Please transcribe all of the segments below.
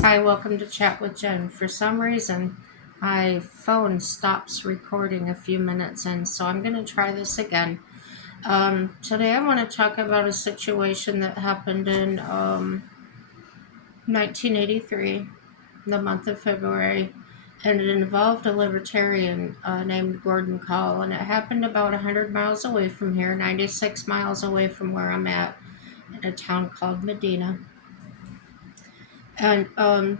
Hi, welcome to Chat with Jen. For some reason, my phone stops recording a few minutes in, so I'm going to try this again. Today, I want to talk about a situation that happened in 1983, the month of February, and it involved a libertarian named Gorden Kahl, and it happened about 100 miles away from here, 96 miles away from where I'm at, in a town called Medina. And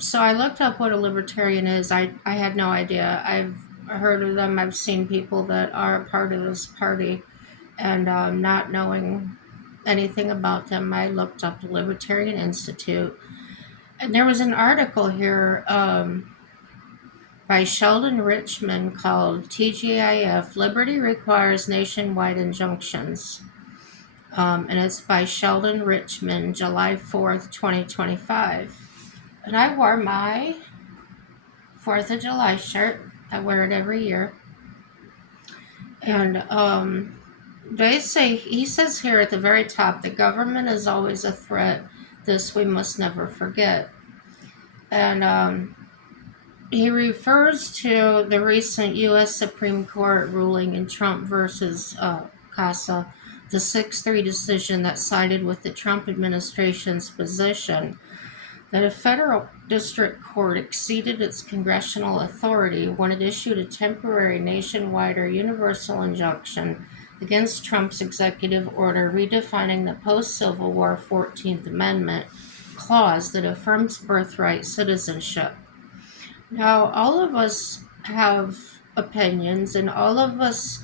so I looked up what a libertarian is. I had no idea. I've heard of them. I've seen people that are a part of this party, and not knowing anything about them, I looked up the Libertarian Institute. And there was an article here by Sheldon Richman called TGIF Liberty Requires Nationwide Injunctions. And it's by Sheldon Richman, July 4th, 2025. And I wore my 4th of July shirt. I wear it every year. And he says here at the very top, the government is always a threat. This we must never forget. And he refers to the recent U.S. Supreme Court ruling in Trump versus CASA, the 6-3 decision that sided with the Trump administration's position that a federal district court exceeded its congressional authority when it issued a temporary nationwide or universal injunction against Trump's executive order redefining the post-Civil War 14th Amendment clause that affirms birthright citizenship. Now, all of us have opinions, and all of us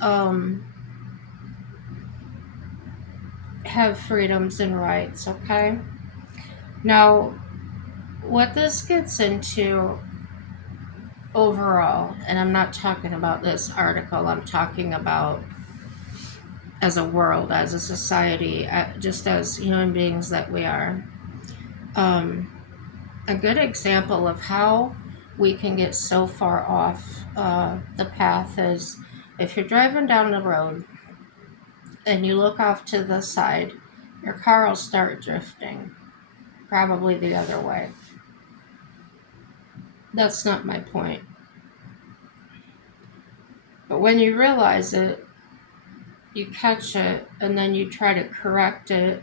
have freedoms and rights, okay? Now, what this gets into overall, and I'm not talking about this article, I'm talking about as a world, as a society, just as human beings that we are. A good example of how we can get so far off the path is if you're driving down the road and you look off to the side, your car will start drifting, probably the other way. That's not my point. But when you realize it, you catch it, and then you try to correct it,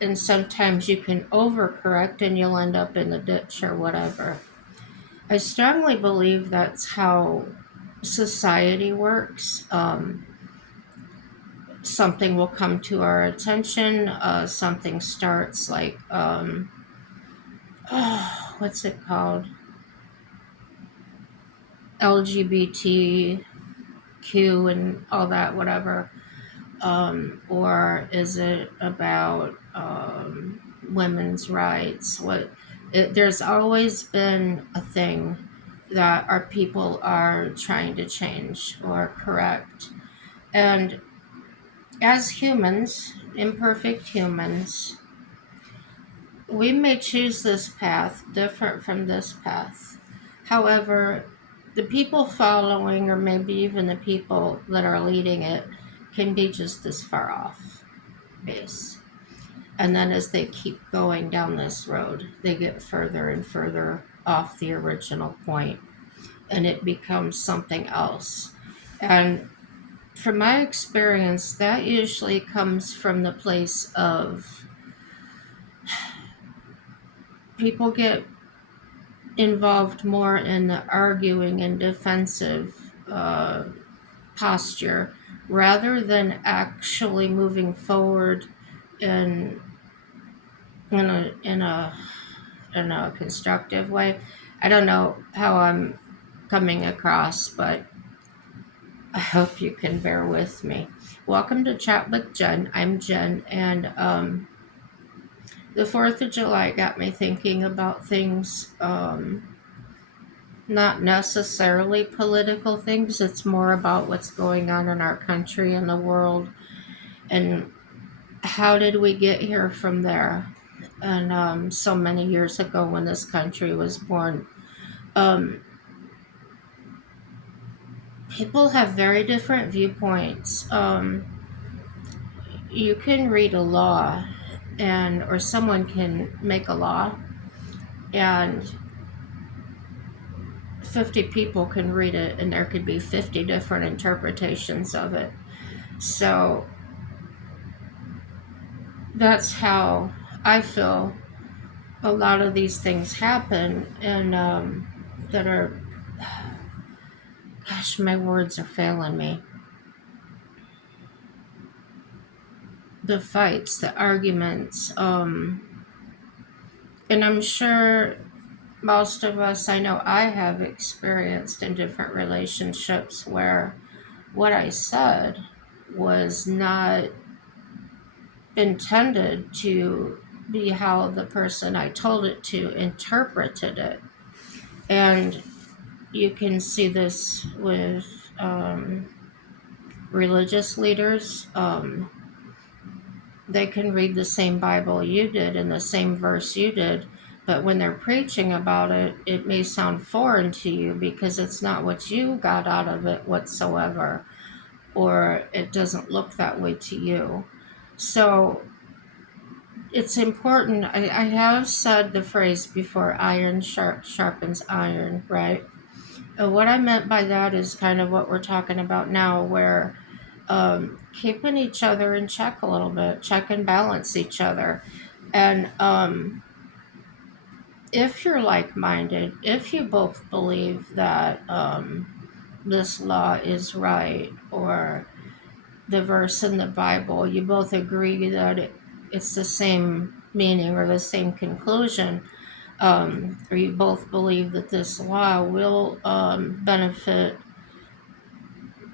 and sometimes you can overcorrect and you'll end up in the ditch or whatever. I strongly believe that's how society works. Something will come to our attention, something starts like, what's it called? LGBTQ and all that, whatever. Or is it about women's rights? There's always been a thing that our people are trying to change or correct. And as humans, imperfect humans, we may choose this path different from this path. However, the people following, or maybe even the people that are leading it, can be just as far off base. And then as they keep going down this road, they get further and further off the original point, and it becomes something else. And from my experience, that usually comes from the place of people get involved more in the arguing and defensive posture rather than actually moving forward in in a in a in a constructive way. I don't know how I'm coming across, but I hope you can bear with me. Welcome to Chat with Jen. I'm Jen, and the 4th of July got me thinking about things, not necessarily political things. It's more about what's going on in our country and the world, and how did we get here from there. And so many years ago when this country was born, um, people have very different viewpoints. You can read a law, or someone can make a law, and 50 people can read it, and there could be 50 different interpretations of it. So that's how I feel a lot of these things happen, and that are, gosh, my words are failing me. The fights, the arguments, and I'm sure most of us, I know I have experienced in different relationships where what I said was not intended to be how the person I told it to interpreted it. And you can see this with religious leaders. They can read the same Bible you did and the same verse you did, but when they're preaching about it, it may sound foreign to you because it's not what you got out of it whatsoever, or it doesn't look that way to you. So it's important. I have said the phrase before, iron sharpens iron, right? And what I meant by that is kind of what we're talking about now, where keeping each other in check a little bit, check and balance each other. And if you're like-minded, if you both believe that this law is right, or the verse in the Bible, you both agree that it's the same meaning or the same conclusion, or you both believe that this law will benefit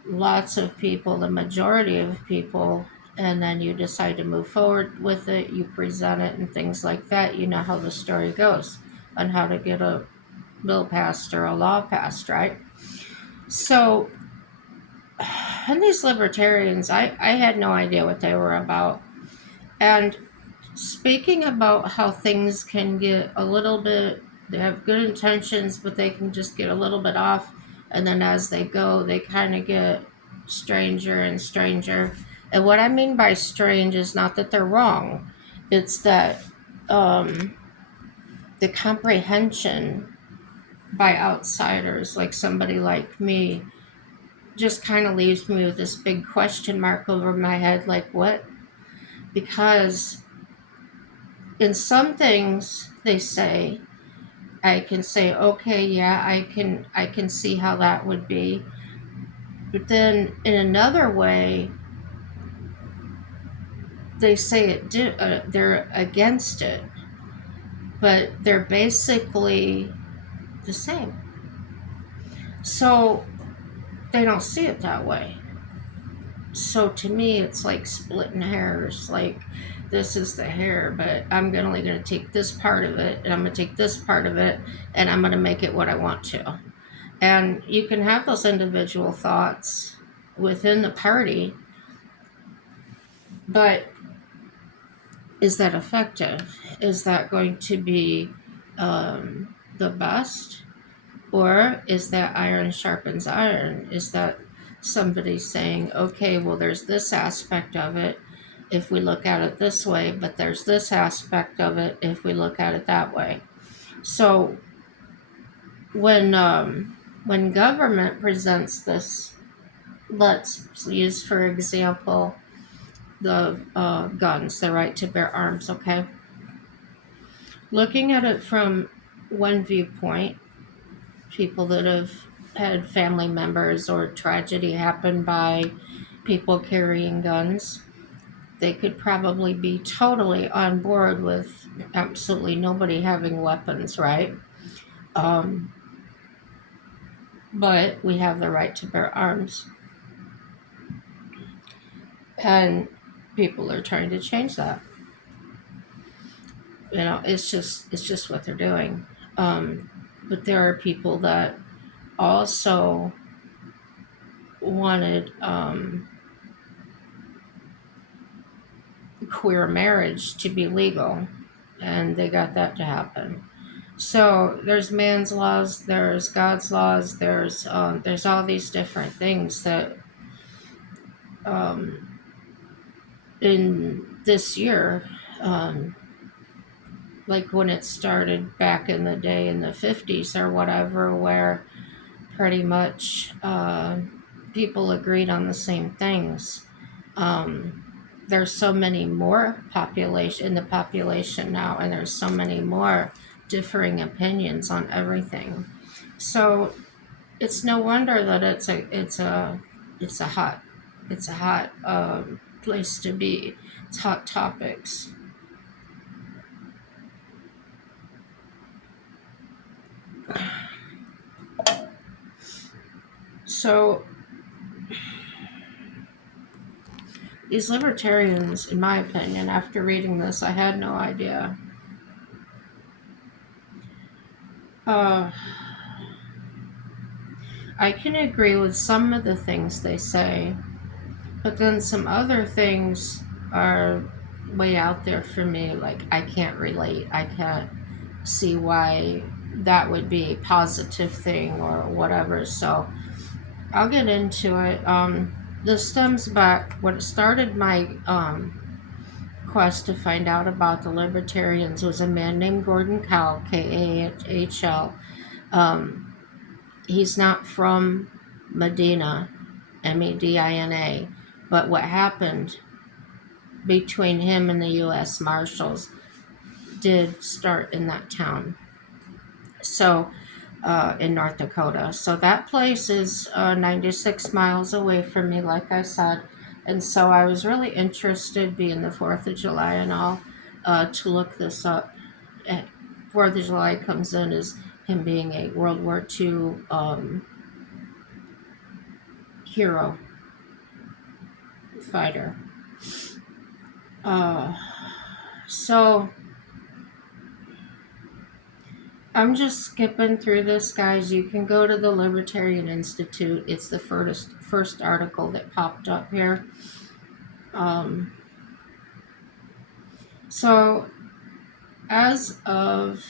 lots of people, the majority of people, and then you decide to move forward with it, you present it and things like that, you know how the story goes on how to get a bill passed or a law passed, right? So, and these libertarians, I had no idea what they were about. And speaking about how things can get a little bit, they have good intentions, but they can just get a little bit off. And then as they go, they kind of get stranger and stranger. And what I mean by strange is not that they're wrong, it's that the comprehension by outsiders, like somebody like me, just kind of leaves me with this big question mark over my head, like, what? Because in some things they say, I can say, okay, yeah, I can see how that would be. But then in another way, they say they're against it, but they're basically the same. So they don't see it that way. So to me, it's like splitting hairs. Like, this is the hair, but I'm only going to take this part of it, and I'm going to take this part of it, and I'm going to make it what I want to. And you can have those individual thoughts within the party, but is that effective? Is that going to be the best? Or is that iron sharpens iron? Is that somebody saying, okay, well, there's this aspect of it if we look at it this way, but there's this aspect of it if we look at it that way? So when government presents this, let's use for example the guns, the right to bear arms, okay? Looking at it from one viewpoint, people that have had family members or tragedy happen by people carrying guns, they could probably be totally on board with absolutely nobody having weapons, right? Um, but we have the right to bear arms, and people are trying to change that. You know, it's just what they're doing. But there are people that also wanted queer marriage to be legal, and they got that to happen. So there's man's laws, there's God's laws, there's all these different things that in this year, like when it started back in the day in the 50s or whatever, where pretty much people agreed on the same things. Um, there's so many more population in the population now, and there's so many more differing opinions on everything. So it's no wonder that it's a hot place to be. It's hot topics. So these libertarians, in my opinion, after reading this, I had no idea. Uh, I can agree with some of the things they say, but then some other things are way out there for me. Like, I can't relate. I can't see why that would be a positive thing or whatever. So I'll get into it. This stems back, what started my quest to find out about the libertarians was a man named Gorden Kahl, Kahl. Um, he's not from Medina, Medina, but what happened between him and the U.S. Marshals did start in that town. So, in North Dakota. So that place is 96 miles away from me, like I said. And so I was really interested, being the 4th of July and all, to look this up. 4th of July comes in as him being a World War II hero fighter. Uh, so I'm just skipping through this, guys. You can go to the Libertarian Institute. It's the first article that popped up here. Um, so, as of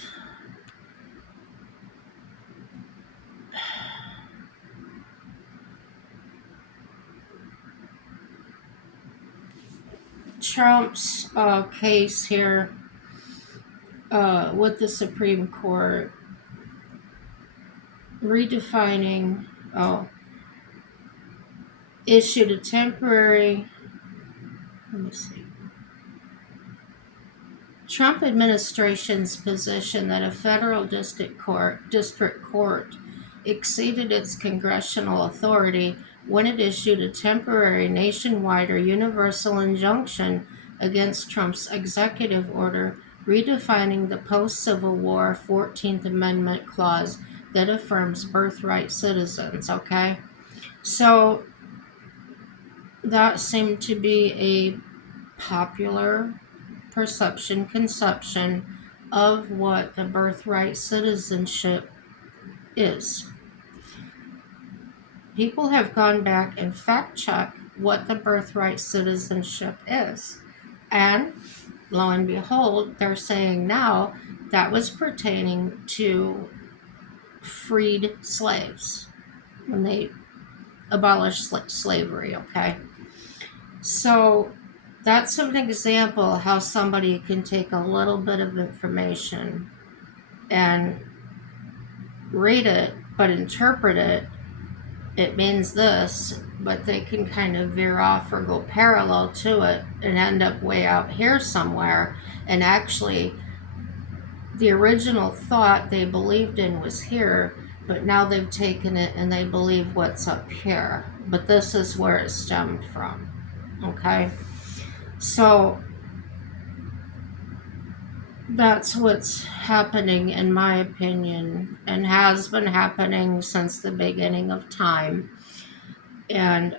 Trump's case here with the Supreme Court, redefining, oh, issued a temporary, let me see. Trump administration's position that a federal district court exceeded its congressional authority when it issued a temporary nationwide or universal injunction against Trump's executive order redefining the post-Civil War 14th Amendment clause that affirms birthright citizens, okay? So that seemed to be a popular conception of what the birthright citizenship is. People have gone back and fact checked what the birthright citizenship is. And lo and behold, they're saying now that was pertaining to freed slaves when they abolished slavery, okay? So that's an example how somebody can take a little bit of information and read it, but interpret it. It means this, but they can kind of veer off or go parallel to it and end up way out here somewhere. And actually, the original thought they believed in was here, but now they've taken it and they believe what's up here. But this is where it stemmed from. Okay? So that's what's happening, in my opinion, and has been happening since the beginning of time. And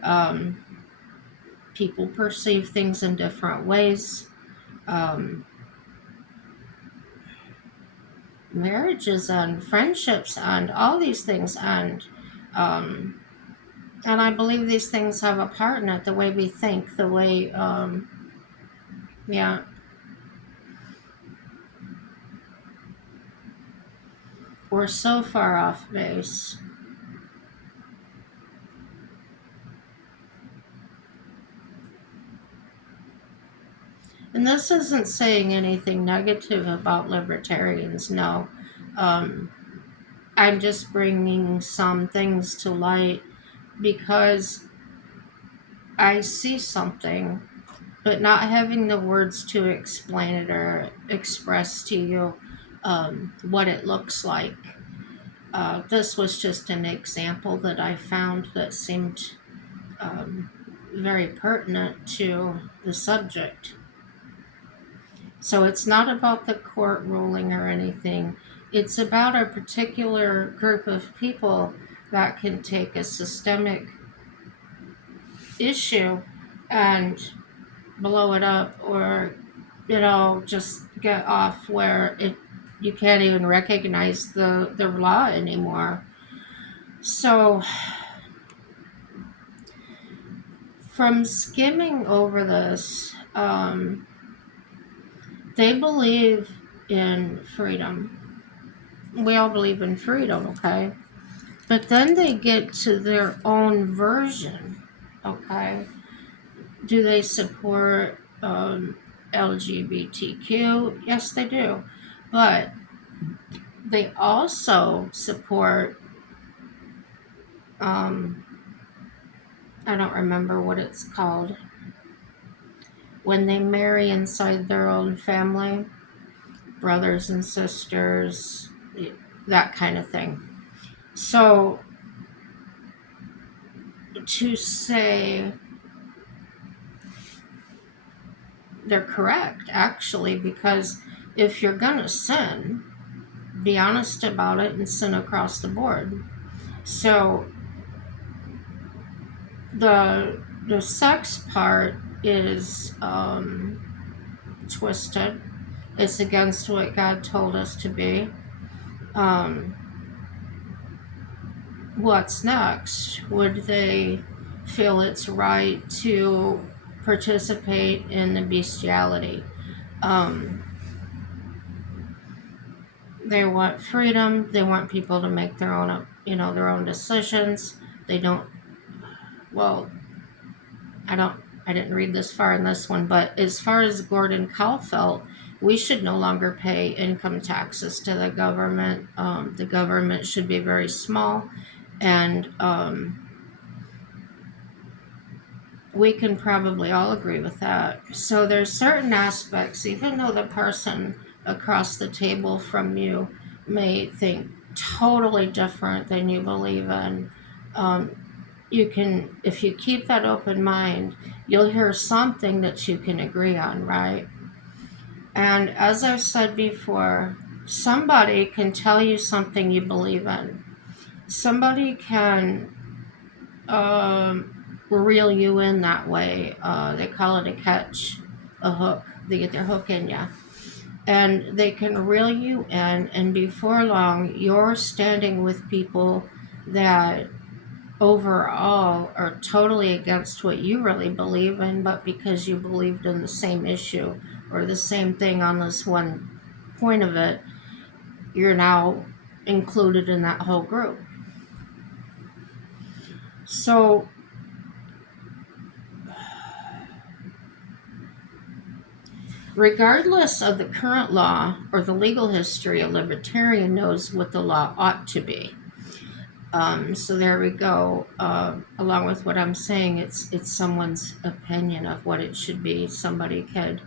people perceive things in different ways. Um, Marriages and friendships and all these things and I believe these things have a part in it, the way we think, the way, yeah, we're so far off base. And And this isn't saying anything negative about libertarians, no. Um, I'm just bringing some things to light because I see something, but not having the words to explain it or express to you what it looks like. This was just an example that I found that seemed um, very pertinent to the subject. So it's not about the court ruling or anything. It's about a particular group of people that can take a systemic issue and blow it up, or just get off where it you can't even recognize the law anymore. So from skimming over this, they believe in freedom. We all believe in freedom, okay? But then they get to their own version, okay? Do they support LGBTQ? Yes, they do. But they also support, I don't remember what it's called, when they marry inside their own family, brothers and sisters, that kind of thing. So to say they're correct, actually, because if you're gonna sin, be honest about it and sin across the board. So the sex part is twisted. It's against what God told us to be. What's next? Would they feel it's right to participate in the bestiality? They want freedom. They want people to make their own, their own decisions. They don't. Well, I didn't read this far in this one, but as far as Gorden Kahl felt, we should no longer pay income taxes to the government. The government should be very small, and we can probably all agree with that. So there's certain aspects, even though the person across the table from you may think totally different than you believe in, you can, if you keep that open mind, you'll hear something that you can agree on, right? And as I've said before, somebody can tell you something you believe in. Somebody can reel you in that way. They call it a catch, a hook. They get their hook in you. And they can reel you in, and before long, you're standing with people that overall are totally against what you really believe in, but because you believed in the same issue or the same thing on this one point of it, you're now included in that whole group. So regardless of the current law or the legal history, a libertarian knows what the law ought to be. So there we go. Along with what I'm saying, it's someone's opinion of what it should be. Somebody could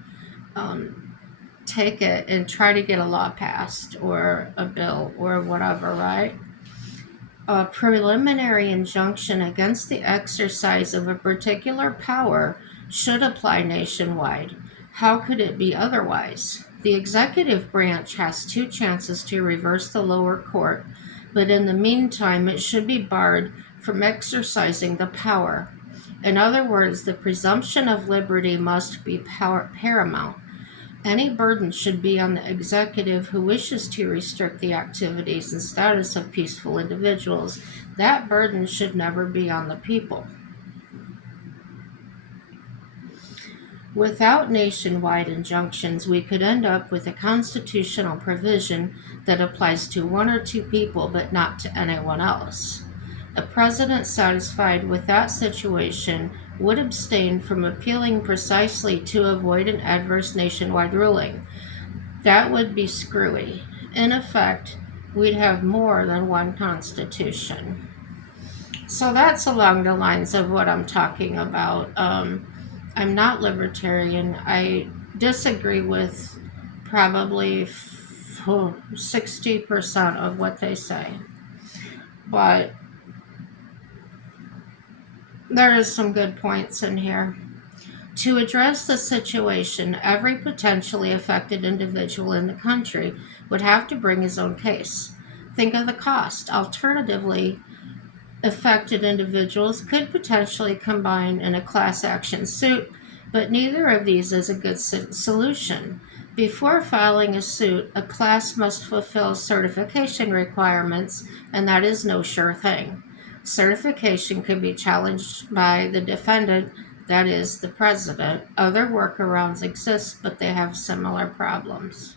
take it and try to get a law passed or a bill or whatever, right? A preliminary injunction against the exercise of a particular power should apply nationwide. How could it be otherwise? The executive branch has two chances to reverse the lower court, but in the meantime, it should be barred from exercising the power. In other words, the presumption of liberty must be paramount. Any burden should be on the executive who wishes to restrict the activities and status of peaceful individuals. That burden should never be on the people. Without nationwide injunctions, we could end up with a constitutional provision that applies to one or two people but not to anyone else. A president satisfied with that situation would abstain from appealing precisely to avoid an adverse nationwide ruling. That would be screwy. In effect, we'd have more than one constitution. So that's along the lines of what I'm talking about. I'm not libertarian. I disagree with probably 60% of what they say. But there is some good points in here. To address the situation, every potentially affected individual in the country would have to bring his own case. Think of the cost. Alternatively, affected individuals could potentially combine in a class action suit, but neither of these is a good solution. Before filing a suit, a class must fulfill certification requirements, and that is no sure thing. Certification can be challenged by the defendant, that is, the president. Other workarounds exist, but they have similar problems.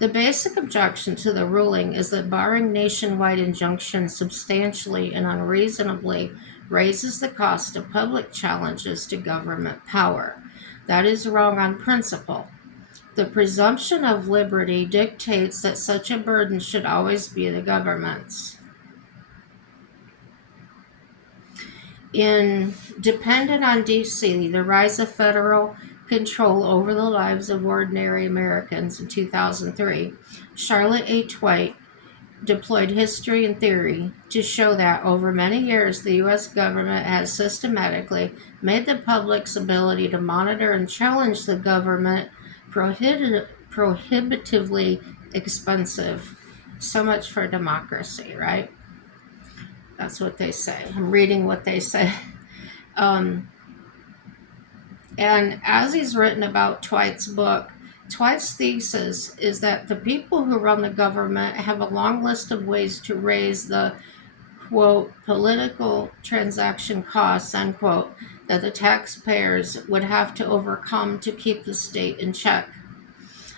The basic objection to the ruling is that barring nationwide injunctions substantially and unreasonably raises the cost of public challenges to government power. That is wrong on principle. The presumption of liberty dictates that such a burden should always be the government's. Dependent on D.C., the rise of federal control over the lives of ordinary Americans in 2003, Charlotte A. Twite deployed history and theory to show that over many years the U.S. government has systematically made the public's ability to monitor and challenge the government prohibitively expensive. So much for democracy, right? That's what they say. I'm reading what they say. And as he's written about Twite's book, Twite's thesis is that the people who run the government have a long list of ways to raise the, quote, political transaction costs, unquote, that the taxpayers would have to overcome to keep the state in check.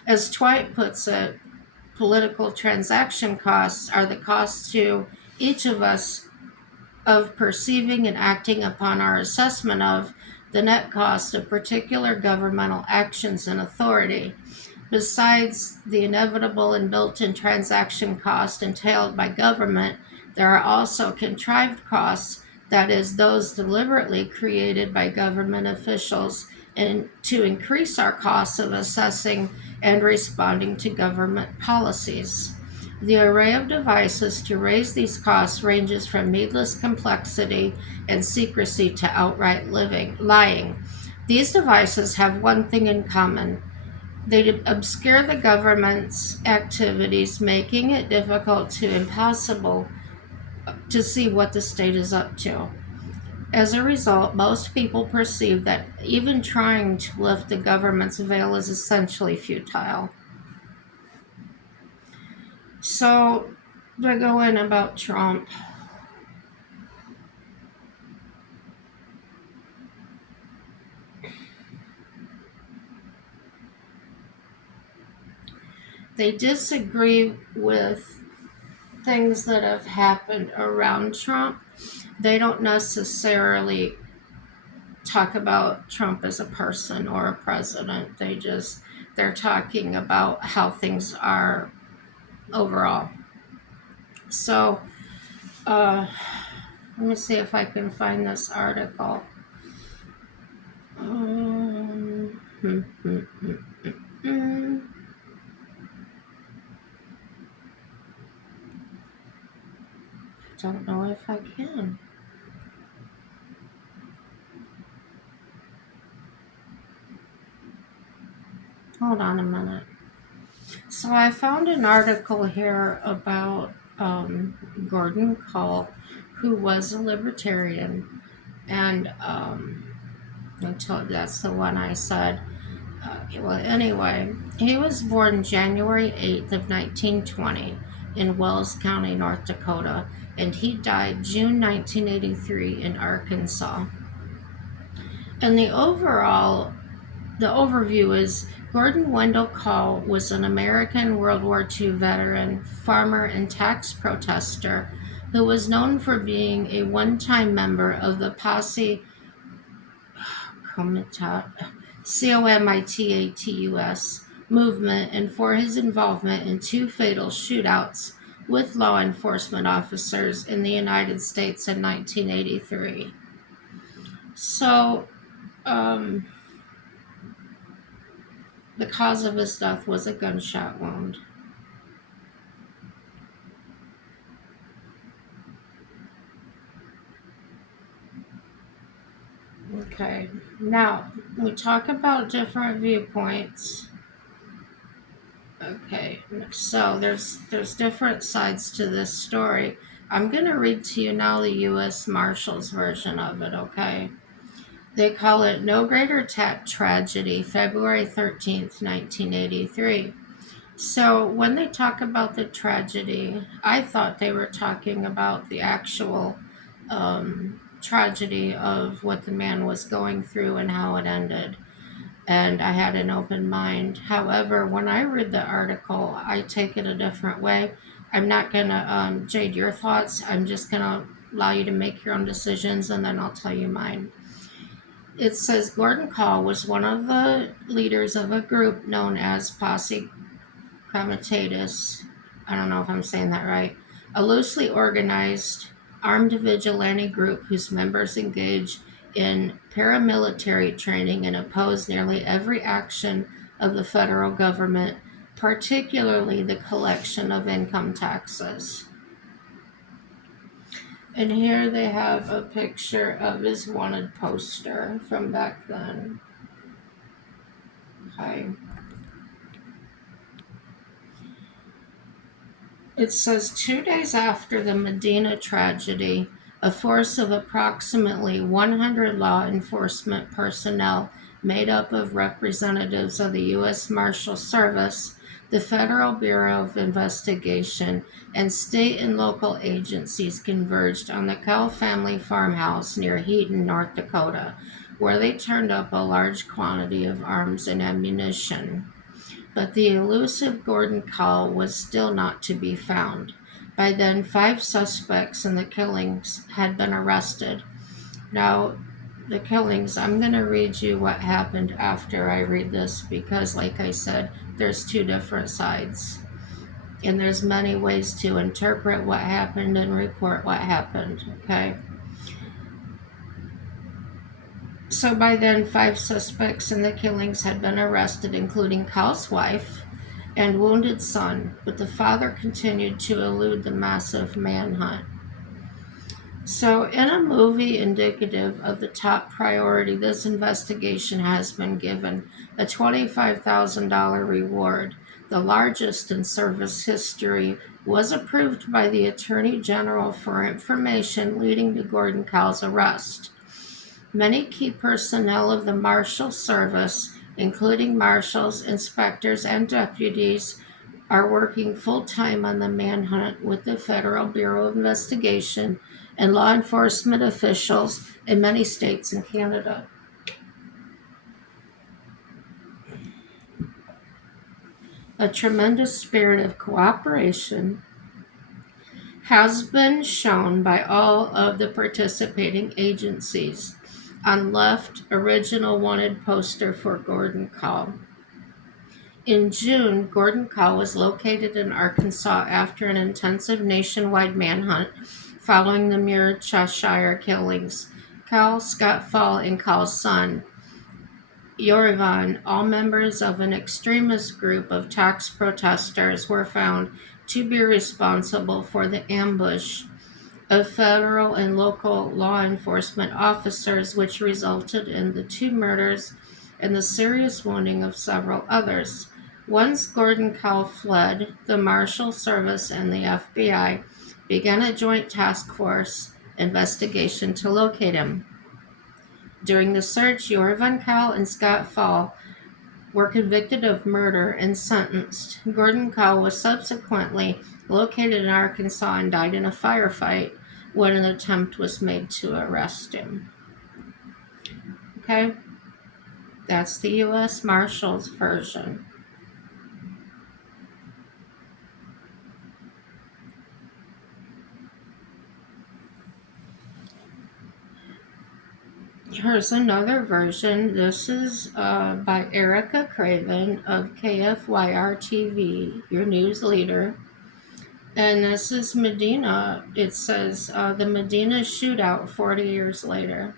As Twite puts it, political transaction costs are the costs to each of us of perceiving and acting upon our assessment of the net cost of particular governmental actions and authority. Besides the inevitable and built-in transaction cost entailed by government, there are also contrived costs, that is, those deliberately created by government officials and to increase our costs of assessing and responding to government policies. The array of devices to raise these costs ranges from needless complexity and secrecy to outright lying. These devices have one thing in common. They obscure the government's activities, making it difficult to impossible to see what the state is up to. As a result, most people perceive that even trying to lift the government's veil is essentially futile. So, to go in about Trump, they disagree with things that have happened around Trump. They don't necessarily talk about Trump as a person or a president. They're talking about how things are overall. So, let me see if I can find this article. I don't know if I can. Hold on a minute. So I found an article here about Gorden Kahl, who was a libertarian, and that's the one I said. Well, anyway, he was born January 8th of 1920 in Wells County, North Dakota, and he died June 1983 in Arkansas. And the overview is Gordon Wendell Kahl was an American World War II veteran, farmer, and tax protester who was known for being a one-time member of the posse Comitatus movement and for his involvement in two fatal shootouts with law enforcement officers in the United States in 1983. So, um, the cause of his death was a gunshot wound. Okay, now we talk about different viewpoints. Okay, so there's different sides to this story. I'm gonna read to you now the U.S. Marshals version of it. Okay, they call it "No Greater Tragedy," February 13th, 1983. So when they talk about the tragedy, I thought they were talking about the actual tragedy of what the man was going through and how it ended. And I had an open mind. However, when I read the article, I take it a different way. I'm not going to jade your thoughts. I'm just going to allow you to make your own decisions, and then I'll tell you mine. It says Gorden Kahl was one of the leaders of a group known as Posse Comitatus. I don't know if I'm saying that right. A loosely organized armed vigilante group whose members engage in paramilitary training and oppose nearly every action of the federal government, particularly the collection of income taxes. And here they have a picture of his wanted poster from back then. Okay. It says 2 days after the Medina tragedy, a force of approximately 100 law enforcement personnel made up of representatives of the U.S. Marshal Service, the Federal Bureau of Investigation, and state and local agencies converged on the Kahl family farmhouse near Heaton, North Dakota, where they turned up a large quantity of arms and ammunition. But the elusive Gorden Kahl was still not to be found. By then, 5 suspects in the killings had been arrested. Now, the killings, I'm going to read you what happened after I read this because, like I said, there's two different sides. And there's many ways to interpret what happened and report what happened, okay? So by then, 5 suspects in the killings had been arrested, including Kahl's wife and wounded son, but the father continued to elude the massive manhunt. So in a movie indicative of the top priority this investigation has been given, a $25,000 reward, the largest in service history, was approved by the Attorney General for information leading to Gorden Kahl's arrest. Many key personnel of the Marshal Service, including marshals, inspectors, and deputies, are working full-time on the manhunt with the Federal Bureau of Investigation and law enforcement officials in many states in Canada. A tremendous spirit of cooperation has been shown by all of the participating agencies. On left, original wanted poster for Gorden Kahl. In June, Gorden Kahl was located in Arkansas after an intensive nationwide manhunt following the Muir Cheshire killings. Kahl, Scott Fall, and Kahl's son, Yorivan, all members of an extremist group of tax protesters, were found to be responsible for the ambush of federal and local law enforcement officers, which resulted in the 2 murders and the serious wounding of several others. Once Gorden Kahl fled, the Marshal Service and the FBI began a joint task force investigation to locate him. During the search, Yorivan Kahl and Scott Fall were convicted of murder and sentenced. Gorden Kahl was subsequently located in Arkansas and died in a firefight when an attempt was made to arrest him. Okay? That's the U.S. Marshals version. Here's another version. This is by Erica Craven of KFYR TV, your news leader. And this is Medina. It says the Medina shootout 40 years later.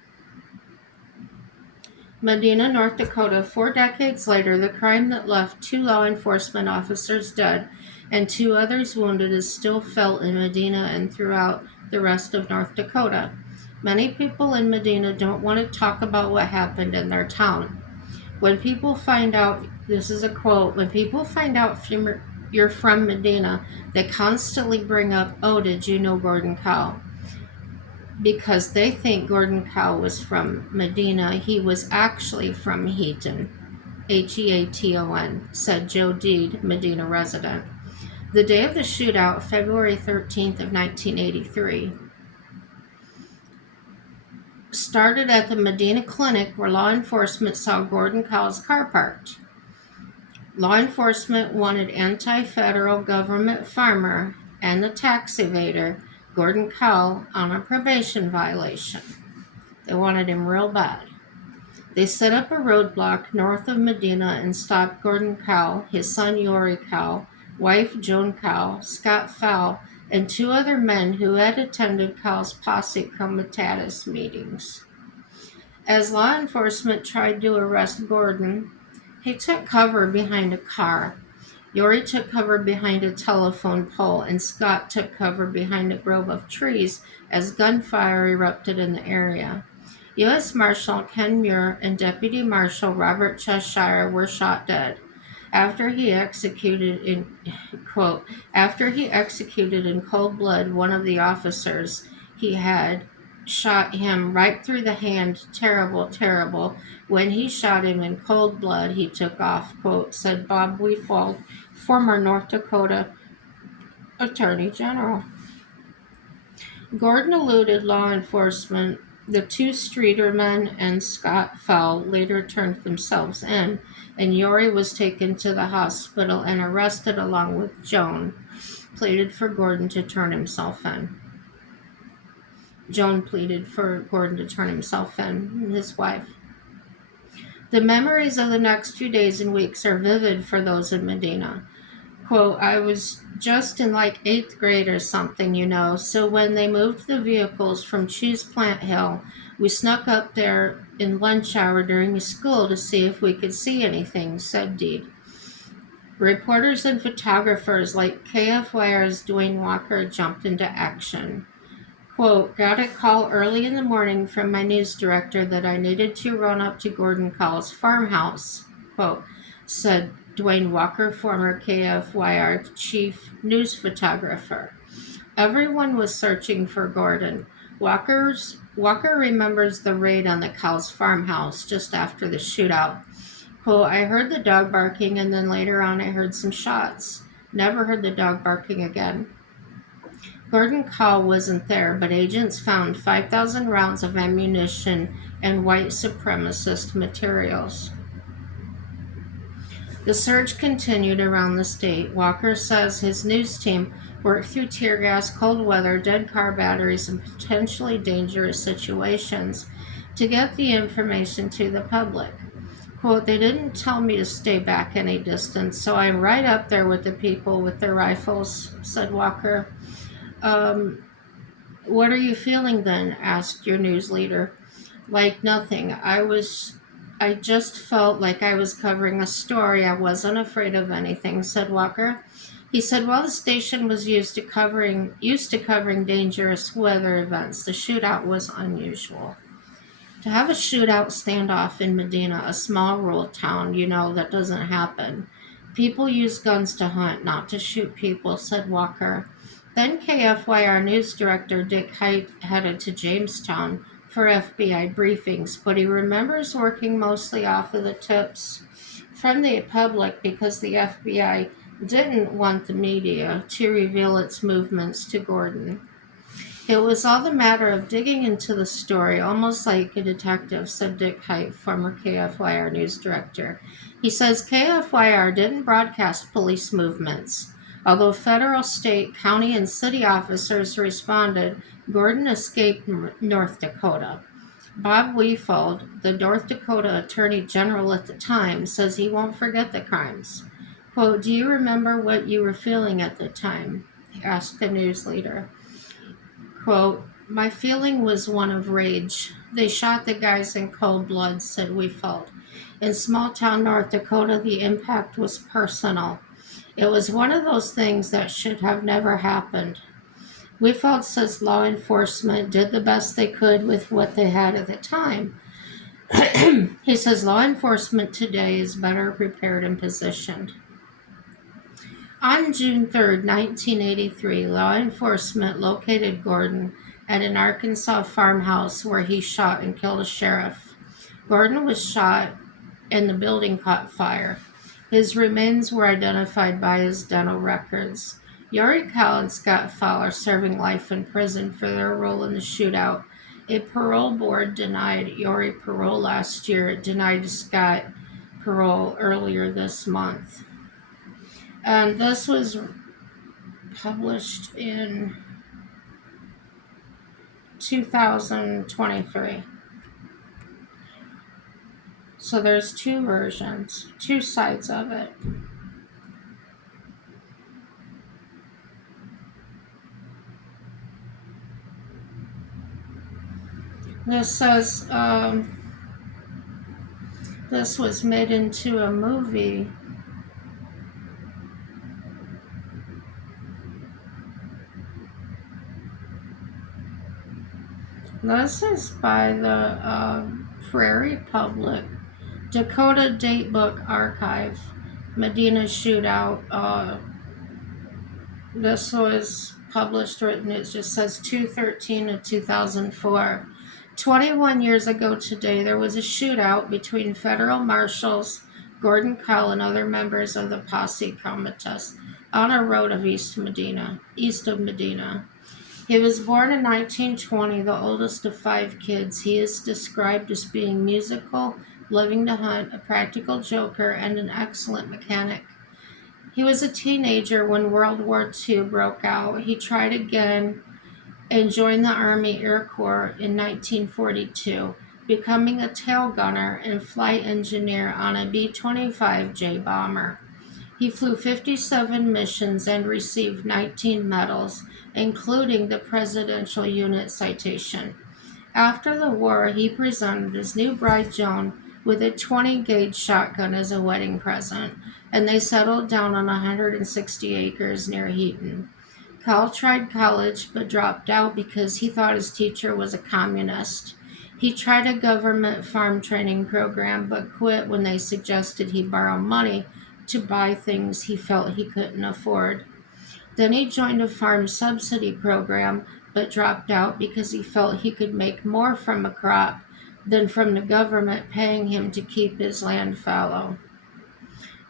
Medina, North Dakota, 4 decades later, the crime that left 2 law enforcement officers dead and 2 others wounded is still felt in Medina and throughout the rest of North Dakota. Many people in Medina don't want to talk about what happened in their town. When people find out, this is a quote, when people find out you're from Medina, they constantly bring up, oh, did you know Gorden Kahl? Because they think Gorden Kahl was from Medina. He was actually from Heaton, Heaton, said Joe Deed, Medina resident. The day of the shootout, February 13th of 1983, started at the Medina clinic where law enforcement saw Gorden Kahl's car parked. Law enforcement wanted anti-federal government farmer and the tax evader Gorden Kahl on a probation violation. They wanted him real bad. They set up a roadblock north of Medina and stopped Gorden Kahl, his son Yori Kahl, wife Joan Kahl, Scott Fowl, and 2 other men who had attended Kahl's posse comitatus meetings. As law enforcement tried to arrest Gorden, he took cover behind a car. Yori took cover behind a telephone pole, and Scott took cover behind a grove of trees as gunfire erupted in the area. U.S. Marshal Ken Muir and Deputy Marshal Robert Cheshire were shot dead. After he executed in cold blood one of the officers, he had shot him right through the hand. Terrible, terrible. When he shot him in cold blood, he took off, quote, said Bob Weefald, former North Dakota Attorney General. Gorden eluded law enforcement. The 2 Streeter men and Scott Fowl later turned themselves in, and Yori was taken to the hospital and arrested along with Joan, pleaded for Gorden to turn himself in. Joan pleaded for Gorden to turn himself in, his wife. The memories of the next few days and weeks are vivid for those in Medina. Quote, I was just in like 8th grade or something, so when they moved the vehicles from Cheese Plant Hill, we snuck up there in lunch hour during school to see if we could see anything, said Deed. Reporters and photographers like KFYR's Dwayne Walker jumped into action. Quote, got a call early in the morning from my news director that I needed to run up to Gorden Kahl's farmhouse, quote, said Dwayne Walker, former KFYR chief news photographer. Everyone was searching for Gorden. Walker remembers the raid on the Kahl's farmhouse just after the shootout. Quote, I heard the dog barking and then later on I heard some shots. Never heard the dog barking again. Gorden Kahl wasn't there, but agents found 5,000 rounds of ammunition and white supremacist materials. The search continued around the state. Walker says his news team worked through tear gas, cold weather, dead car batteries, and potentially dangerous situations to get the information to the public. Quote, they didn't tell me to stay back any distance, so I'm right up there with the people with their rifles, said Walker. What are you feeling then? Asked your news leader. Like nothing. I just felt like I was covering a story. I wasn't afraid of anything, said Walker. He said while the station was used to covering dangerous weather events, the shootout was unusual. To have a shootout standoff in Medina, a small rural town, that doesn't happen. People use guns to hunt, not to shoot people, said Walker. Then KFYR news director Dick Height headed to Jamestown for FBI briefings, but he remembers working mostly off of the tips from the public because the FBI didn't want the media to reveal its movements to Gorden. It was all the matter of digging into the story, almost like a detective, said Dick Height, former KFYR news director. He says KFYR didn't broadcast police movements. Although federal, state, county, and city officers responded, Gorden escaped North Dakota. Bob Weefeld, the North Dakota Attorney General at the time, says he won't forget the crimes. Quote, "Do you remember what you were feeling at the time?" asked the news leader. Quote, "My feeling was one of rage. They shot the guys in cold blood," said Weefeld. In small town North Dakota, the impact was personal. It was one of those things that should have never happened. Weefeld says law enforcement did the best they could with what they had at the time. He says law enforcement today is better prepared and positioned. On June 3rd, 1983, law enforcement located Gordon at an Arkansas farmhouse where he shot and killed a sheriff. Gordon was shot and the building caught fire. His remains were identified by his dental records. Gorden Kahl and Scott Fowler serving life in prison for their role in the shootout. A parole board denied Yori parole last year. It denied Scott parole earlier this month. And this was published in 2023. So there's two versions, two sides of it. This says this was made into a movie. This is by the Prairie Public Dakota Datebook Archive, Medina Shootout. This was written, it just says 2/13 of 2004. 21 years ago today, there was a shootout between federal marshals, Gorden Kahl, and other members of the Posse Comitatus on a road of east of Medina. He was born in 1920, the oldest of 5 kids. He is described as being musical, loving to hunt, a practical joker, and an excellent mechanic. He was a teenager when World War II broke out. He tried again and joined the Army Air Corps in 1942, becoming a tail gunner and flight engineer on a B-25J bomber. He flew 57 missions and received 19 medals, including the Presidential Unit Citation. After the war, he presented his new bride Joan with a 20-gauge shotgun as a wedding present, and they settled down on 160 acres near Heaton. Kahl tried college but dropped out because he thought his teacher was a communist. He tried a government farm training program but quit when they suggested he borrow money to buy things he felt he couldn't afford. Then he joined a farm subsidy program but dropped out because he felt he could make more from a crop than from the government paying him to keep his land fallow.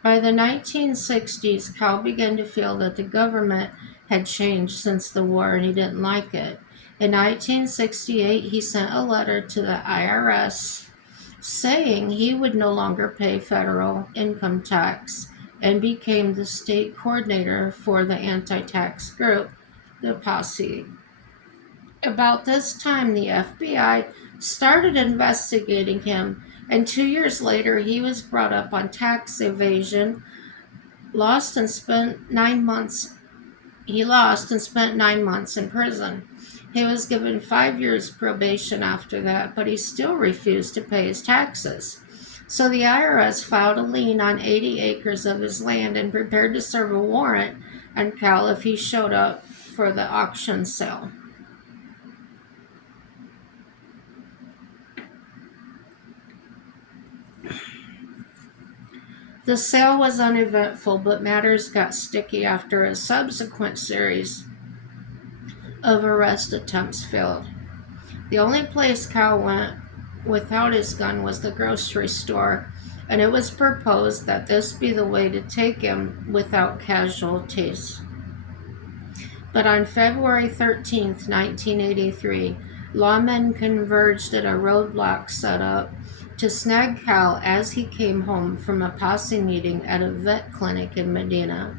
By the 1960s, Kahl began to feel that the government had changed since the war and he didn't like it. In 1968, he sent a letter to the IRS saying he would no longer pay federal income tax and became the state coordinator for the anti-tax group, the Posse. About this time, the FBI started investigating him, and 2 years later, he was brought up on tax evasion, lost and spent 9 months. He lost and spent 9 months in prison. He was given 5 years probation after that, but he still refused to pay his taxes. So the IRS filed a lien on 80 acres of his land and prepared to serve a warrant on Kahl if he showed up for the auction sale. The sale was uneventful, but matters got sticky after a subsequent series of arrest attempts failed. The only place Kahl went without his gun was the grocery store, and it was proposed that this be the way to take him without casualties. But on February 13, 1983, lawmen converged at a roadblock set up to snag Kahl as he came home from a posse meeting at a vet clinic in Medina.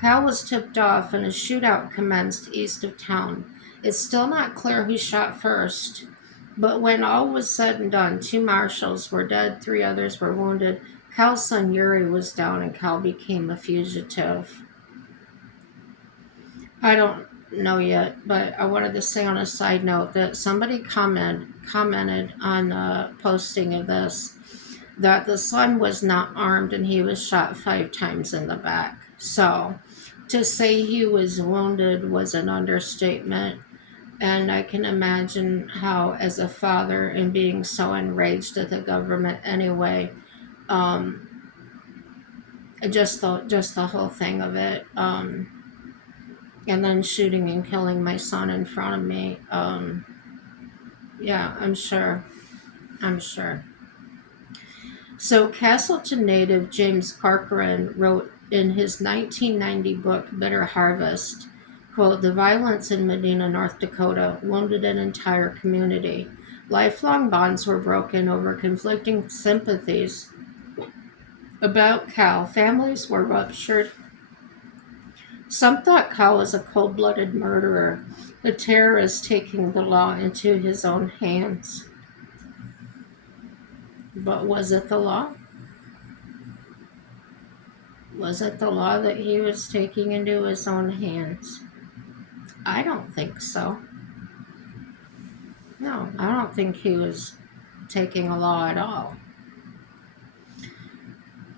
Kahl was tipped off and a shootout commenced east of town. It's still not clear who shot first. But when all was said and done, 2 marshals were dead, 3 others were wounded. Kal's son Yuri was down, and Kal became a fugitive. I don't know yet, but I wanted to say on a side note that somebody commented on the posting of this that the son was not armed and he was shot 5 times in the back. So to say he was wounded was an understatement. And I can imagine how, as a father, and being so enraged at the government anyway, um, just the whole thing of it, and then shooting and killing my son in front of me. Yeah, I'm sure. I'm sure. So Castleton native James Corcoran wrote in his 1990 book Bitter Harvest, quote, "The violence in Medina, North Dakota wounded an entire community. Lifelong bonds were broken over conflicting sympathies about Cal. Families were ruptured. Some thought Cal was a cold-blooded murderer, a terrorist taking the law into his own hands. But was it the law? Was it the law that he was taking into his own hands? I don't think so. No, I don't think he was taking a law at all.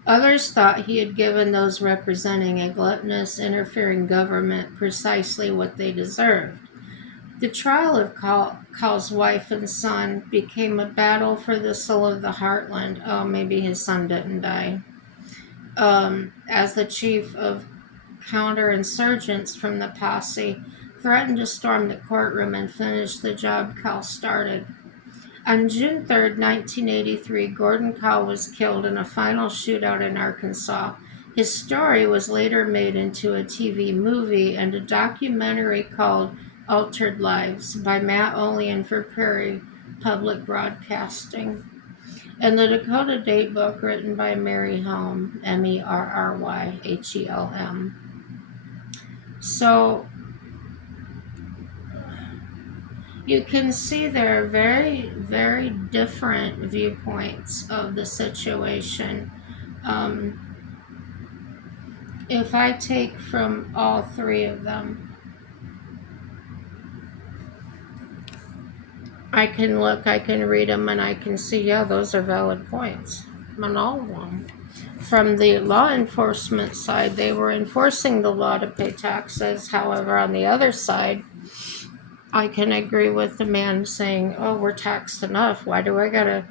Others thought he had given those representing a gluttonous, interfering government precisely what they deserved. The trial of Kal's wife and son became a battle for the soul of the heartland. Oh, maybe his son didn't die. As the chief of counterinsurgents from the posse threatened to storm the courtroom and finish the job Kahl started. On June 3, 1983, Gorden Kahl was killed in a final shootout in Arkansas. His story was later made into a TV movie and a documentary called Altered Lives by Matt Olean for Prairie Public Broadcasting, and the Dakota Datebook written by Mary Helm, Merryhelm. So you can see there are very, very different viewpoints of the situation. Um, if I take from all three of them, I can look, I can read them, and I can see, yeah, those are valid points on all of them. From the law enforcement side, they were enforcing the law to pay taxes. However, on the other side, I can agree with the man saying, oh, we're taxed enough. Why do I gotta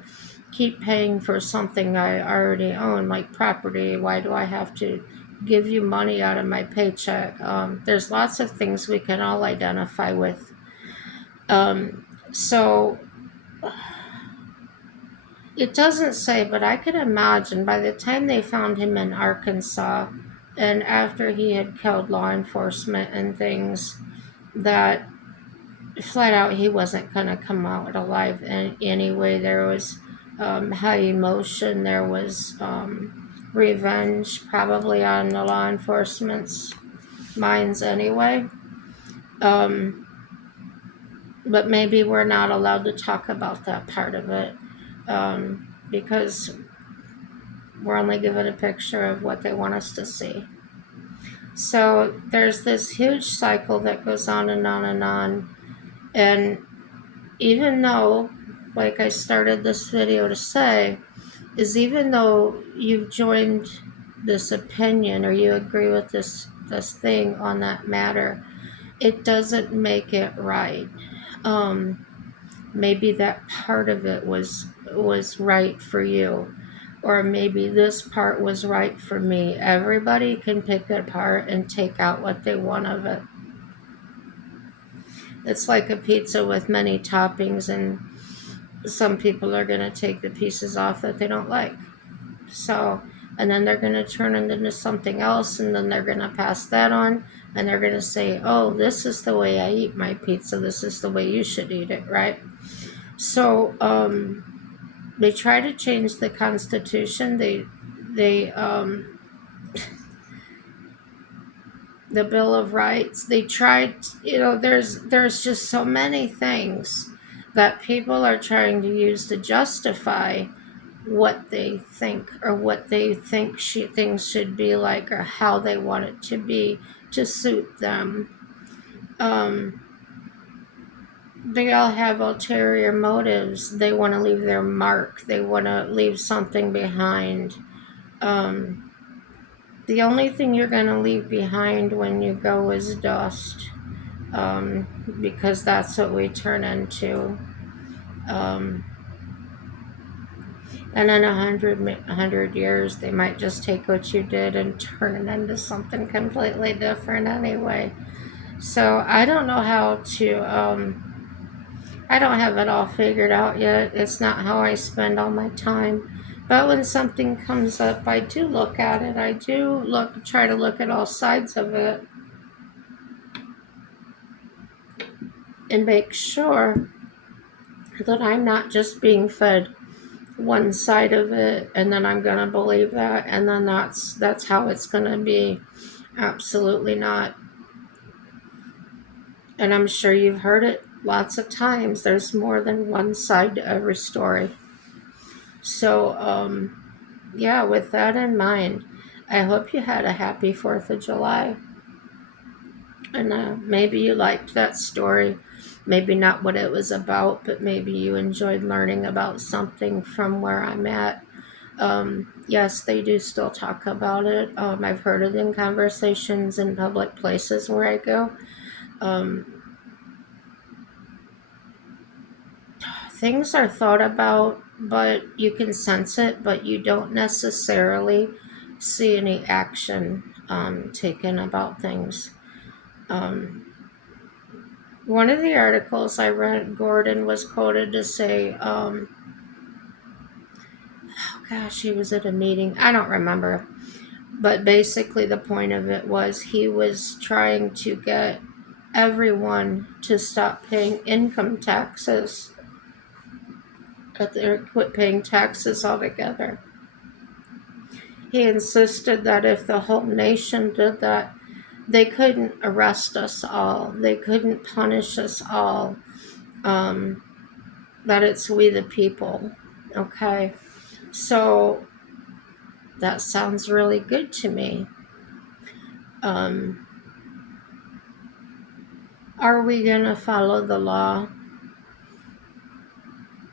keep paying for something I already own, like property? Why do I have to give you money out of my paycheck? There's lots of things we can all identify with. So it doesn't say, but I could imagine by the time they found him in Arkansas and after he had killed law enforcement and things, that flat out he wasn't going to come out alive anyway. There was high emotion, there was revenge probably on the law enforcement's minds anyway. But maybe we're not allowed to talk about that part of it because we're only given a picture of what they want us to see. So there's this huge cycle that goes on and on and on. And even though, like I started this video to say, is even though you've joined this opinion or you agree with this thing on that matter, it doesn't make it right. Maybe that part of it was right for you, or maybe this part was right for me. Everybody can pick it apart and take out what they want of it. It's like a pizza with many toppings, and some people are going to take the pieces off that they don't like. So, and then they're going to turn it into something else, and then they're going to pass that on, and they're going to say, oh, this is the way I eat my pizza. This is the way you should eat it, right? So, they try to change the Constitution. They the Bill of Rights. They tried, there's just so many things. that people are trying to use to justify what they think, or what they think things should be like, or how they want it to be to suit them. Um, they all have ulterior motives. They want to leave their mark. They want to leave something behind. Um, the only thing you're going to leave behind when you go is dust, because that's what we turn into. Um, and in 100 years, they might just take what you did and turn it into something completely different anyway. So I don't know how to, I don't have it all figured out yet. It's not how I spend all my time. But when something comes up, I do look at it. I do try to look at all sides of it and make sure that I'm not just being fed one side of it, and then I'm gonna believe that, and then that's how it's gonna be. Absolutely not. And I'm sure you've heard it lots of times. There's more than one side to every story. So, yeah, with that in mind, I hope you had a happy 4th of July. And maybe you liked that story. Maybe not what it was about, but maybe you enjoyed learning about something from where I'm at. Yes, they do still talk about it. I've heard it in conversations in public places where I go. Um, Things are thought about, but you can sense it, but you don't necessarily see any action taken about things. Um, One of the articles I read, Gordon was quoted to say, oh gosh, he was at a meeting. I don't remember. But basically, the point of it was he was trying to get everyone to stop paying income taxes, that they quit paying taxes altogether. He insisted that if the whole nation did that, they couldn't arrest us all, they couldn't punish us all, that it's we the people. Okay, so that sounds really good to me. Um, are we going to follow the law?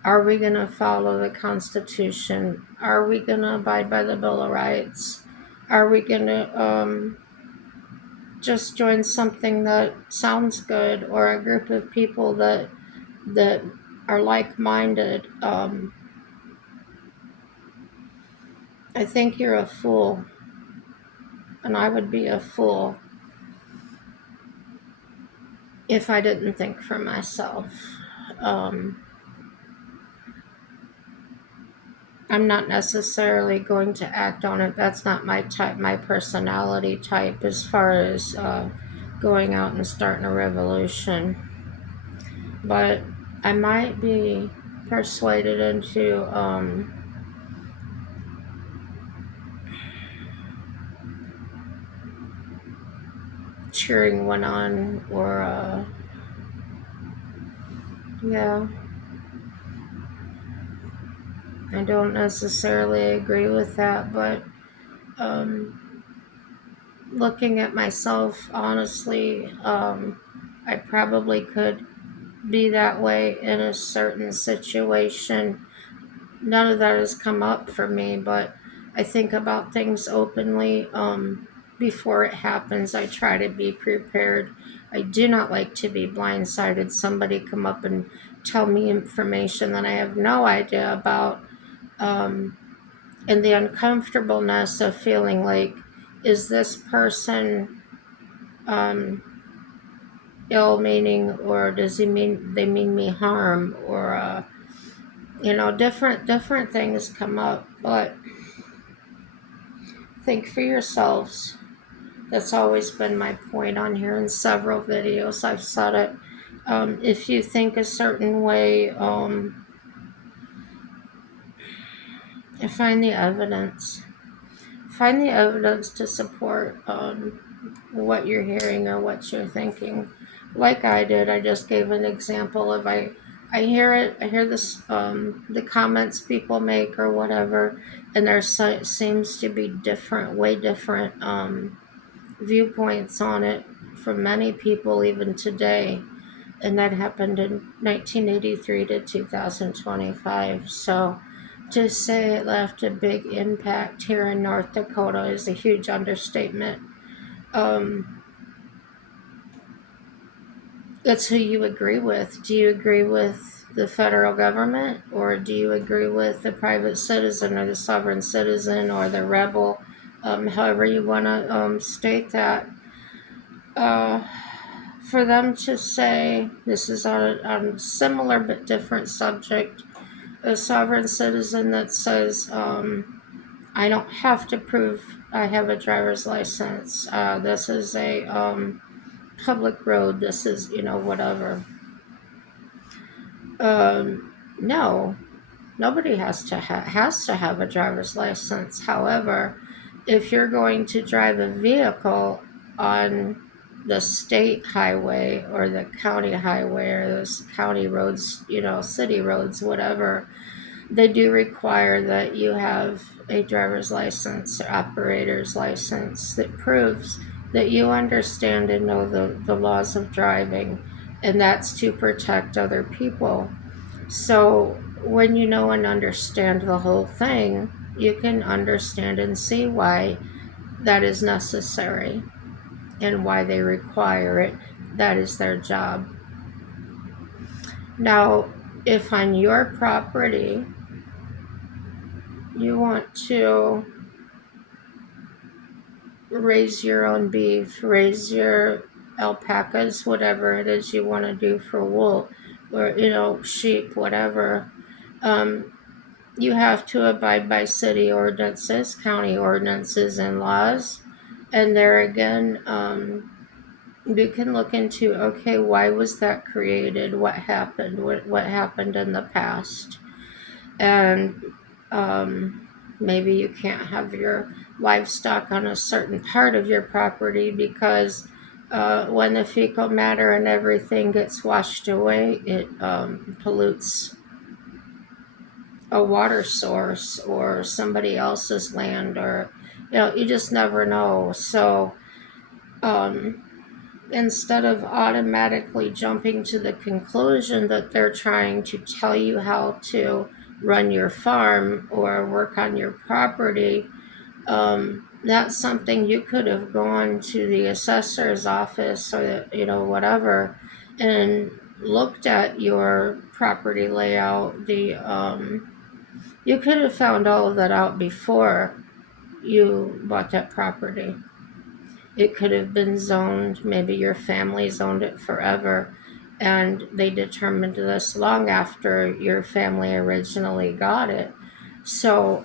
Are we going to follow the Constitution? Are we going to abide by the Bill of Rights? Are we going to just join something that sounds good, or a group of people that are like-minded? I think you're a fool, and I would be a fool if I didn't think for myself. I'm not necessarily going to act on it. That's not my type, my personality type, as far as going out and starting a revolution. But I might be persuaded into cheering one on, or yeah. I don't necessarily agree with that, but looking at myself honestly, I probably could be that way in a certain situation. None of that has come up for me, but I think about things openly. Before it happens, I try to be prepared. I do not like to be blindsided. Somebody come up and tell me information that I have no idea about. And the uncomfortableness of feeling like, is this person um, ill meaning, or does they mean me harm, or different things come up. But think for yourselves. That's always been my point on here. In several videos I've said it. If you think a certain way, find the evidence. Find the evidence to support what you're hearing or what you're thinking. Like I did, I just gave an example of I I hear it. I hear this, the comments people make or whatever, and there seems to be way different viewpoints on it from many people even today, and that happened in 1983 to 2025. So to say it left a big impact here in North Dakota is a huge understatement. Um, That's who you agree with. Do you agree with the federal government, or do you agree with the private citizen or the sovereign citizen or the rebel? However you want to state that. Uh, for them to say this is on a similar but different subject, a sovereign citizen that says, I don't have to prove I have a driver's license. This is a public road. This is, whatever. No, nobody has to have a driver's license. However, if you're going to drive a vehicle on the state highway or the county highway or those county roads, city roads, whatever, they do require that you have a driver's license or operator's license that proves that you understand and know the laws of driving, and that's to protect other people. So when you know and understand the whole thing, you can understand and see why that is necessary and why they require it. That is their job. Now, if on your property you want to raise your own beef, raise your alpacas, whatever it is you want to do for wool, or, sheep, whatever, um, you have to abide by city ordinances, county ordinances, and laws. And there again, you can look into, okay, why was that created? What happened? What happened in the past? And maybe you can't have your livestock on a certain part of your property because when the fecal matter and everything gets washed away, it pollutes a water source or somebody else's land, or you just never know. So um, instead of automatically jumping to the conclusion that they're trying to tell you how to run your farm or work on your property, that's something you could have gone to the assessor's office or whatever, and looked at your property layout. You could have found all of that out before you bought that property. It could have been zoned, maybe your family zoned it forever, and they determined this long after your family originally got it. So,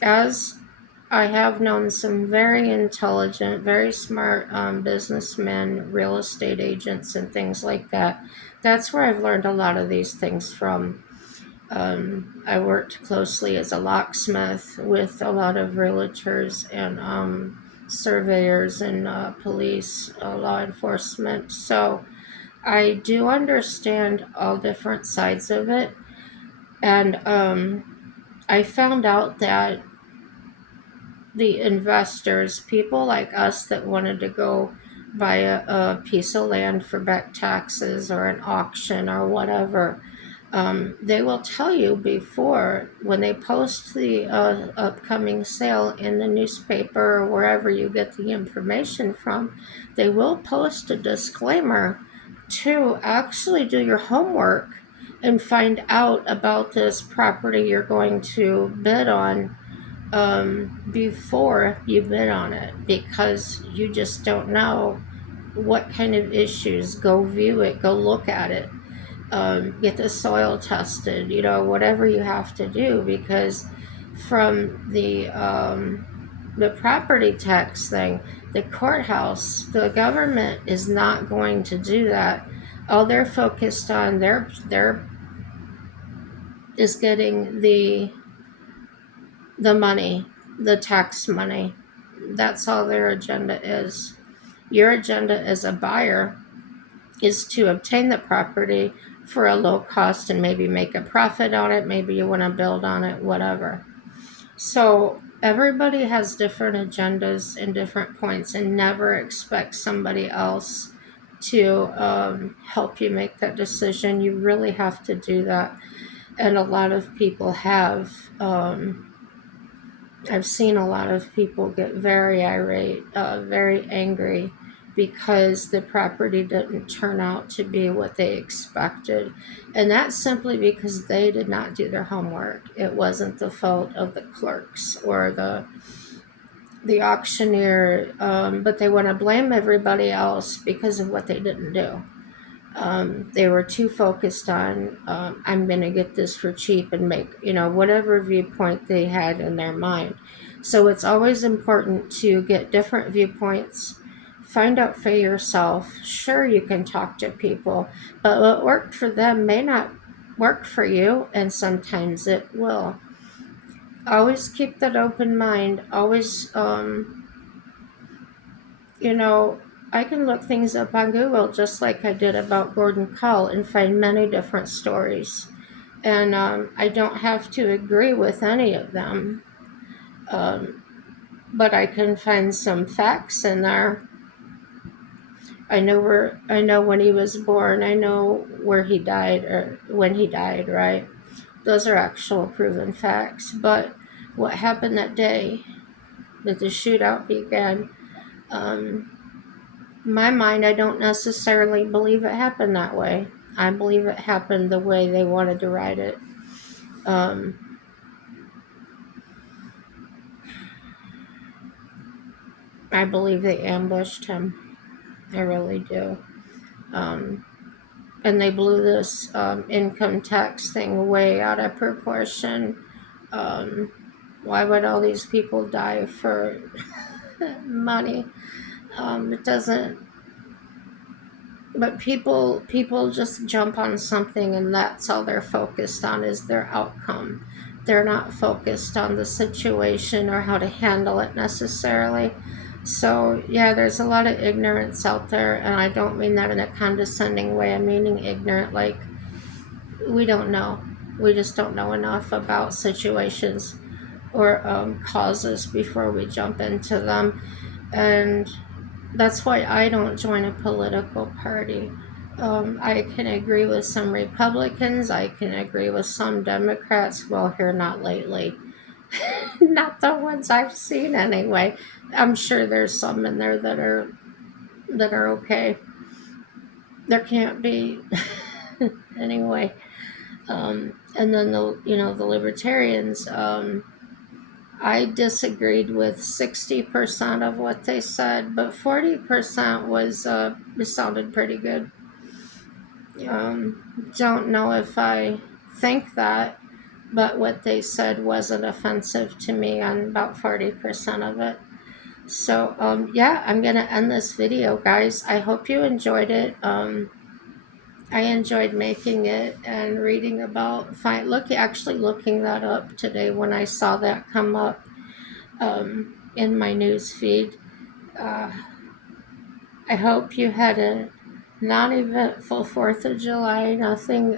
as I have known some very intelligent, very smart businessmen, real estate agents, and things like that, that's where I've learned a lot of these things from. I worked closely as a locksmith with a lot of realtors and surveyors and police, law enforcement. So I do understand all different sides of it. And I found out that the investors, people like us that wanted to go buy a piece of land for back taxes or an auction or whatever, they will tell you before, when they post the upcoming sale in the newspaper or wherever you get the information from, they will post a disclaimer to actually do your homework and find out about this property you're going to bid on before you bid on it, because you just don't know what kind of issues. Go view it, go look at it, get the soil tested, whatever you have to do, because from the property tax thing, the courthouse, the government is not going to do that. All they're focused on, they're is getting the money, the tax money. That's all their agenda is. Your agenda as a buyer is to obtain the property for a low cost and maybe make a profit on it. Maybe you want to build on it, whatever. So everybody has different agendas and different points, and never expect somebody else to help you make that decision. You really have to do that. And a lot of people have. I've seen a lot of people get very irate, very angry because the property didn't turn out to be what they expected. And that's simply because they did not do their homework. It wasn't the fault of the clerks or the auctioneer, but they want to blame everybody else because of what they didn't do. They were too focused on, I'm going to get this for cheap and make, whatever viewpoint they had in their mind. So it's always important to get different viewpoints, find out for yourself. Sure, you can talk to people, but what worked for them may not work for you, and sometimes it will. Always keep that open mind. Always, I can look things up on Google just like I did about Gorden Kahl and find many different stories. And I don't have to agree with any of them. But I can find some facts in there. I know when he was born, I know where he died or when he died, right? Those are actual proven facts. But what happened that day that the shootout began, my mind, I don't necessarily believe it happened that way. I believe it happened the way they wanted to write it. I believe they ambushed him. I really do. And they blew this income tax thing way out of proportion. Why would all these people die for money? It doesn't. But people just jump on something, and that's all they're focused on is their outcome. They're not focused on the situation or how to handle it necessarily. So yeah, there's a lot of ignorance out there, and I don't mean that in a condescending way. I'm meaning ignorant like we don't know. We just don't know enough about situations or causes before we jump into them. And that's why I don't join a political party. I can agree with some Republicans. I can agree with some Democrats. Well, here, not lately. Not the ones I've seen anyway. I'm sure there's some in there that are okay. There can't be anyway. And then the Libertarians. I disagreed with 60% of what they said, but 40% was it sounded pretty good. Don't know if I think that, but what they said wasn't offensive to me on about 40% of it. So yeah, I'm gonna end this video, guys. I hope you enjoyed it. I enjoyed making it and reading about actually looking that up today when I saw that come up in my news feed. I hope you had a non-eventful 4th of July. Nothing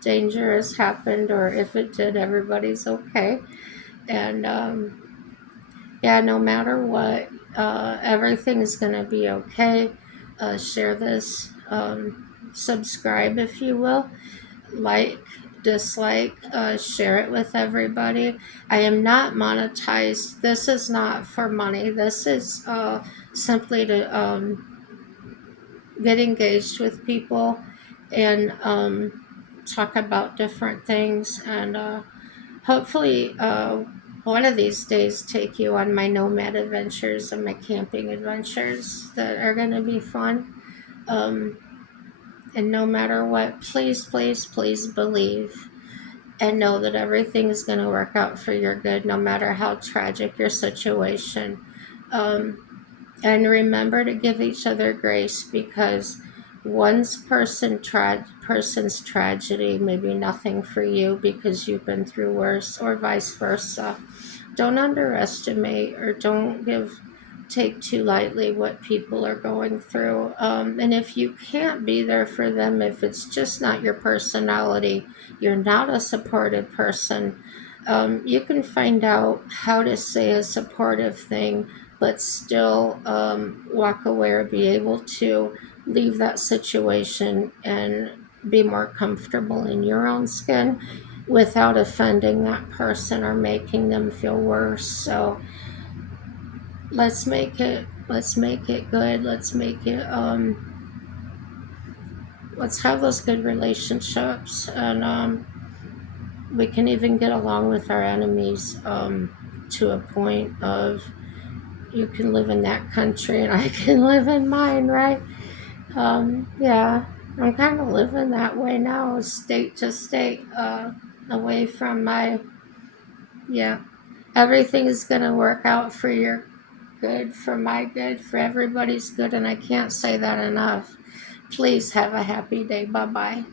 dangerous happened, or if it did, everybody's okay. And yeah, no matter what, everything's gonna be okay. Share this. Subscribe if you will, like, dislike, share it with everybody. I am not monetized. This is not for money. This is simply to get engaged with people and talk about different things, and hopefully one of these days take you on my nomad adventures and my camping adventures that are going to be fun. And no matter what, please, please, please believe and know that everything is going to work out for your good, no matter how tragic your situation. And remember to give each other grace, because person's tragedy may be nothing for you because you've been through worse, or vice versa. Don't underestimate or don't give take too lightly what people are going through. And if you can't be there for them, if it's just not your personality, you're not a supportive person, you can find out how to say a supportive thing, but still walk away or be able to leave that situation and be more comfortable in your own skin without offending that person or making them feel worse. So let's make it good. Let's have those good relationships, and we can even get along with our enemies, to a point of you can live in that country and I can live in mine, right? Yeah, I'm kind of living that way now, state to state, away from my, yeah, everything is going to work out for your good, for my good, for everybody's good, and I can't say that enough. Please have a happy day. Bye bye.